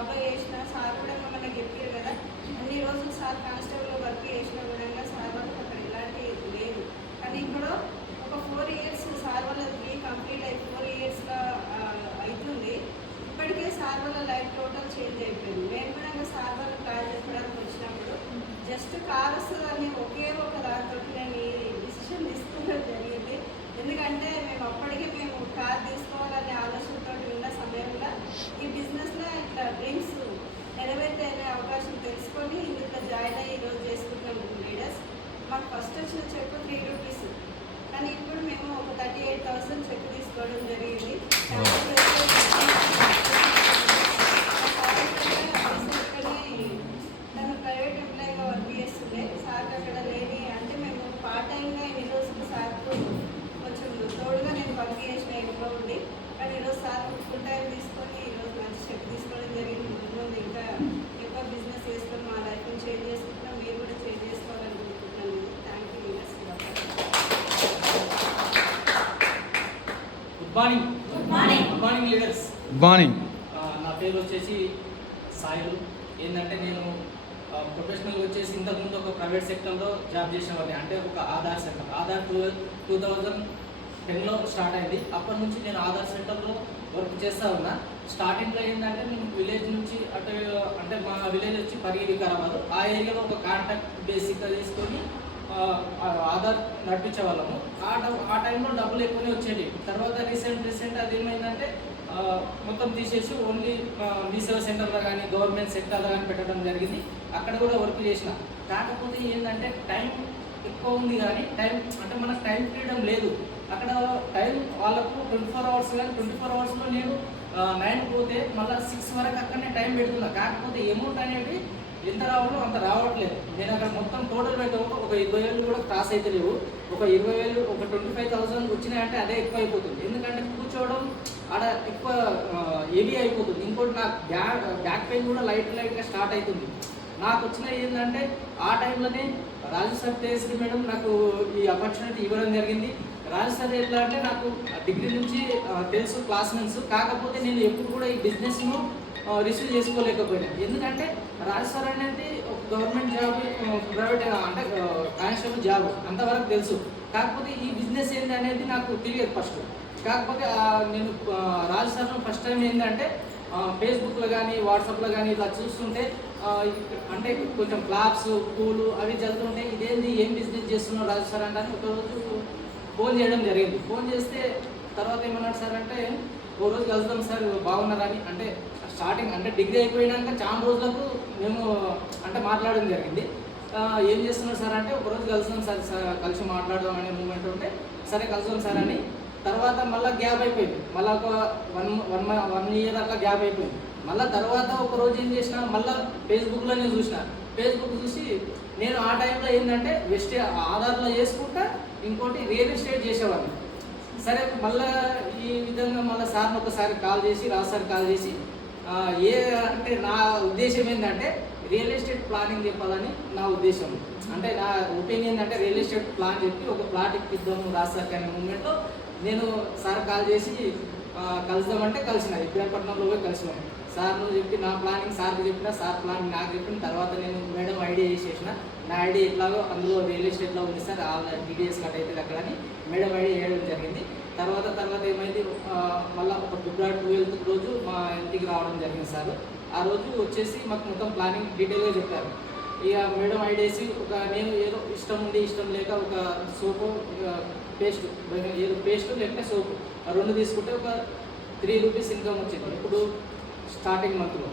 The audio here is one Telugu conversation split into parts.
జాబ్లో చేసిన సార్ కూడా మమ్మల్ని చెప్పారు కదా, అన్ని రోజులు సార్ కానిస్టేబుల్ వర్క్ చేసిన విధంగా సార్ వాళ్ళకి అక్కడ ఎలాంటి లేదు. కానీ ఇప్పుడు ఒక 4 years సార్ వాళ్ళ కంప్లీట్ అయి 4 yearsగా అవుతుంది. ఇప్పటికే సార్ వాళ్ళ లైఫ్ టోటల్ చేంజ్ అయిపోయింది. మేము కూడా సార్ వాళ్ళు కాల్ చేసుకోవడానికి వచ్చినప్పుడు జస్ట్ కార్ వస్తుందని ఒకే ఒక దాంతో నేను ఈ డిసిషన్ తీసుకోవడం జరిగింది. ఎందుకంటే మేము కార్ తీసుకోవాలనే ఆలోచనతో ఉన్న సమయంలో ఈ బిజినెస్లో ఇట్లా డ్రీమ్స్ నెరవేర్తే అనే అవకాశం తెలుసుకొని ఇందులో జాయిన్ అయ్యి ఈరోజు చేసుకుంటున్నాం లీడర్స్. మాకు ఫస్ట్ వచ్చిన చెక్ 3 rupees, కానీ ఇప్పుడు మేము ఒక 38,000 చెక్ తీసుకోవడం జరిగింది. తను ప్రైవేట్ ఎంప్లాయీగా వర్క్ చేస్తుండే సార్కి అక్కడ లేని అంటే మేము పార్ట్ టైంగా ఇన్ని రోజులు సార్కు కొంచెం తోడుగా నేను వర్క్ చేసిన ఇంట్లో ఉండి, కానీ ఈరోజు సార్ ఫుల్ టైం తీసుకొని ఈరోజు మంచి చెక్ తీసుకోవడం జరిగింది. ముందు ఇంకా ఎక్కువ బిజినెస్ చేసుకొని మా లైఫ్ని చేంజ్ చేసుకుంటున్నాం. మీరు కూడా చేంజ్ చేసుకోవాలనుకుంటున్నాను. Thank you. Good morning. Good morning leaders. Good morning. నా పేరు వచ్చేసి సాయిలు. ఏంటంటే నేను ప్రొఫెషనల్గా వచ్చేసి ఇంతకుముందు ఒక ప్రైవేట్ సెక్టర్లో జాబ్ చేసేవాడిని. అంటే ఒక ఆధార్ సెంటర్. ఆధార్ 2010లో స్టార్ట్ అయింది. అప్పటి నుంచి నేను ఆధార్ సెంటర్లో వర్క్ చేస్తూ ఉన్నా. స్టార్టింగ్లో ఏంటంటే నేను విలేజ్ నుంచి అంటే మా విలేజ్ వచ్చి పరిగి వికారాబాద్. ఆ ఏరియాలో ఒక కాంటాక్ట్ బేసిక్గా తీసుకొని ఆధార్ నడిపించే వాళ్ళము. ఆ టైంలో డబ్బులు ఎక్కువనే వచ్చేవి. తర్వాత రీసెంట్ అదేమైందంటే మొత్తం తీసేసి ఓన్లీ మీ సేవా సెంటర్లో కానీ గవర్నమెంట్ సెక్టర్లో కానీ పెట్టడం జరిగింది. అక్కడ కూడా వర్క్ చేసిన. కాకపోతే ఏంటంటే టైం ఎక్కువ ఉంది, కానీ టైం అంటే మనకు టైం ఫ్రీడమ్ లేదు. అక్కడ టైం వాళ్ళకు 24 hours, కానీ 24 hours నేను 9 పోతే మళ్ళీ 6 వరకు అక్కడనే టైం పెడుతున్నా. కాకపోతే అమౌంట్ అనేది ఎంత రావాలో అంత రావట్లేదు. నేను అక్కడ మొత్తం టోటల్ పెట్టి ఒక 20,000 కూడా క్రాస్ అయితే లేవు. ఒక 20,000 ఒక 25,000 వచ్చినాయంటే అదే ఎక్కువ అయిపోతుంది. ఎందుకంటే కూర్చోవడం ఆడ ఎక్కువ హెవీ అయిపోతుంది. ఇంకోటి నాకు బ్యాక్ పెయిన్ కూడా లైట్గా స్టార్ట్ అవుతుంది. నాకు వచ్చిన ఏంటంటే ఆ టైంలోనే రాజు సార్ తేజశ్రీ మేడం నాకు ఈ ఆపర్చునిటీ ఇవ్వడం జరిగింది. రాజు సార్ ఎట్లా అంటే నాకు డిగ్రీ నుంచి తెలుసు, క్లాస్మేట్స్. కాకపోతే నేను ఎప్పుడు కూడా ఈ బిజినెస్ను రిసీవ్ చేసుకోలేకపోయినా. ఎందుకంటే రాజు సార్ అనేది ఒక గవర్నమెంట్ జాబ్, ప్రైవేట్ అంటే కానిస్టేబుల్ జాబ్ అంతవరకు తెలుసు. కాకపోతే ఈ బిజినెస్ ఏంటి అనేది నాకు తెలియదు ఫస్ట్. కాకపోతే నేను రాజు సార్ను ఫస్ట్ టైం ఏంటంటే ఫేస్బుక్లో కానీ వాట్సాప్లో కానీ ఇలా చూస్తుంటే అంటే కొంచెం క్లాప్స్ పూలు అవి చదువుతుంటే ఇదేంది ఏం బిజినెస్ చేస్తున్నావు రాజు సార్ అంటే ఒకరోజు ఫోన్ చేయడం జరిగింది. ఫోన్ చేస్తే తర్వాత ఏమన్నాడు సార్ అంటే ఓ రోజు కలుద్దాం సార్ బాగున్నారని. అంటే స్టార్టింగ్ అంటే డిగ్రీ అయిపోయినాక చాలా రోజులకు మేము అంటే మాట్లాడడం జరిగింది. ఏం చేస్తున్నారు సార్ అంటే ఒకరోజు కలుద్దాం సార్, కలిసి మాట్లాడదాం అనే మూమెంట్ ఉంటే సరే కలుద్దాం సార్ అని. తర్వాత మళ్ళీ గ్యాప్ అయిపోయింది. మళ్ళీ ఒక 1 year అట్లా గ్యాప్ అయిపోయింది. మళ్ళీ తర్వాత ఒక రోజు ఏం చేసిన, మళ్ళీ ఫేస్బుక్లోనే చూసిన. ఫేస్బుక్ చూసి నేను ఆ టైంలో ఏంటంటే ఆధార్లో చేసుకుంటా, ఇంకోటి రియల్ ఎస్టేట్ చేసేవాడిని. సరే మళ్ళీ ఈ విధంగా మళ్ళీ సార్ని ఒకసారి కాల్ చేసి రాజు సార్ కాల్ చేసి అంటే నా ఉద్దేశం ఏంటంటే రియల్ ఎస్టేట్ ప్లానింగ్ చెప్పాలని నా ఉద్దేశం. అంటే నా ఒపీనియన్ అంటే రియల్ ఎస్టేట్ ప్లాన్ చెప్పి ఒక ప్లాట్ ఇప్పిద్దాము రాజు సార్కి అనే మూమెంట్లో నేను సార్ కాల్ చేసి కలుద్దామంటే కలిసిన. ఇబ్రాహీంపట్నంలో పోయి కలిసినాను. సార్ నువ్వు చెప్పి నా ప్లానింగ్ సార్కి చెప్పిన, సార్ ప్లానింగ్ నాకు చెప్పిన తర్వాత నేను మేడం ఐడియా చేసేసిన. నా ఐడియా ఎట్లాగో అందులో రియల్ ఎస్టేట్లో ఉంది సార్, టీడీఎస్ కట్ అవుతుంది అక్కడ అని మేడం ఐడియా చేయడం జరిగింది. తర్వాత ఏమైంది, మళ్ళీ ఒక February 12th రోజు మా ఇంటికి రావడం జరిగింది సార్. ఆ రోజు వచ్చేసి మాకు మొత్తం ప్లానింగ్ డీటెయిల్గా చెప్పారు. ఇక మేడం ఐడియా వేసి నేను ఏదో ఇష్టం ఉంది ఇష్టం లేక ఒక సోపు పేస్ట్, ఏదో పేస్ట్ లేకపోతే సోపు ఆ 2 తీసుకుంటే ఒక 3 rupees ఇన్కమ్ వచ్చింది. ఇప్పుడు స్టార్టింగ్ మంత్లో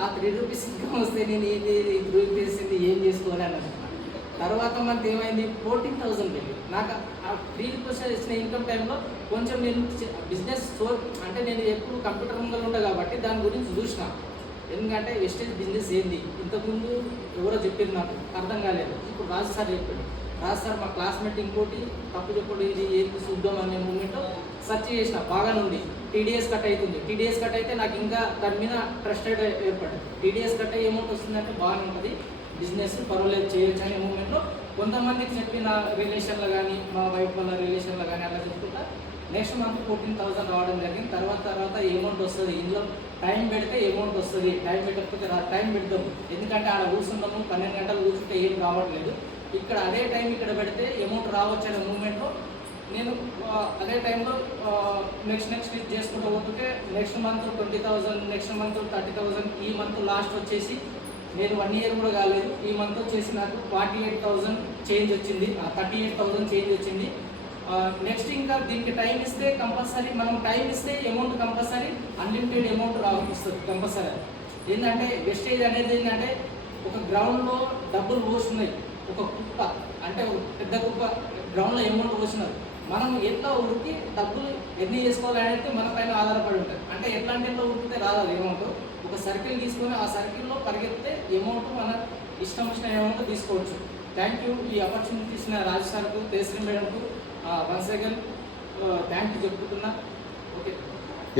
ఆ 3 rupees ఇన్కమ్ వస్తే నేను ఇది 3 rupees ఏం చేసుకోవాలి అని అనుకున్నాను. తర్వాత మంత్ ఏమైంది, 14,000 వెళ్ళి నాకు ఆ 3 rupees ఇచ్చిన ఇన్కమ్ టైంలో కొంచెం నేను బిజినెస్ అంటే నేను ఎప్పుడు కంప్యూటర్ ముందు ఉంటా కాబట్టి దాని గురించి చూసిన. ఎందుకంటే వెస్టేజ్ బిజినెస్ ఏంది ఇంతకుముందు ఎవరో చెప్పారు, నాకు అర్థం కాలేదు. ఇప్పుడు రాజు సార్ చెప్పాడు. రాజు సార్ మా క్లాస్మేట్ ఇంకోటి తప్పు చెప్పాడు, ఇది ఏంటి చూద్దాం అనే మూమెంట్ సెర్చ్ చేసిన. బాగానే ఉంది. టీడీఎస్ కట్ అవుతుంది. టీడీఎస్ కట్ అయితే నాకు ఇంకా దాని మీద ట్రస్టెడ్ ఏర్పడింది. టీడీఎస్ కట్ అయ్యే అమౌంట్ వస్తుందంటే బాగానే ఉంటుంది, బిజినెస్ పర్వాలేదు చేయొచ్చు అనే మూమెంట్లో కొంతమందికి చెప్పిన రిలేషన్లో కానీ మా వైఫ్ వాళ్ళ రిలేషన్లో కానీ అలా చెప్పుకుంటా నెక్స్ట్ మంత్ 14,000 రావడం జరిగింది. తర్వాత అమౌంట్ వస్తుంది. ఇందులో టైం పెడితే అమౌంట్ వస్తుంది, టైం పెట్టకపోతే టైం పెడతాము. ఎందుకంటే ఆడ కూర్చుంటాము, 12 గంటలు కూర్చుంటే ఏం రావట్లేదు. ఇక్కడ అదే టైం ఇక్కడ పెడితే అమౌంట్ రావచ్చు అనే మూమెంట్లో నేను అదే టైంలో నెక్స్ట్ ఇది చేసుకుంటూ పోతుంటే నెక్స్ట్ మంత్ 20,000, నెక్స్ట్ మంత్ 30,000, ఈ మంత్ లాస్ట్ వచ్చేసి నేను 1 ఇయర్ కూడా కాలేదు, ఈ మంత్ వచ్చేసి నాకు 48,000 చేంజ్ వచ్చింది, 38,000 చేంజ్ వచ్చింది. నెక్స్ట్ ఇంకా దీనికి టైం ఇస్తే కంపల్సరీ, మనం టైం ఇస్తే అమౌంట్ కంపల్సరీ అన్లిమిటెడ్ అమౌంట్ వస్తుంది కంపల్సరీ. ఏంటంటే వెస్టేజ్ అనేది ఏంటంటే ఒక గ్రౌండ్లో డబ్బులు పోస్తున్నాయి, ఒక కుప్ప అంటే ఒక పెద్ద కుప్ప గ్రౌండ్లో అమౌంట్ పోస్తున్నారు. మనం ఎట్లా ఉరికి డబ్బులు ఎన్ని చేసుకోవాలనేది మన పైన ఆధారపడి ఉంటుంది. అంటే ఎట్లాంటి ఉరికితే రాదు అమౌంట్. ఒక సర్కిల్ తీసుకొని ఆ సర్కిల్లో పరిగెత్తే అమౌంట్ మన ఇష్టం వచ్చిన అమౌంట్ తీసుకోవచ్చు. Thank you. ఈ ఆపర్చునిటీ ఇచ్చిన రాజు సార్కు, తేజశ్రీ మేడంకు వన్స్ అగైన్ థ్యాంక్ యూ చెప్పుకుంటున్నా. ఓకే.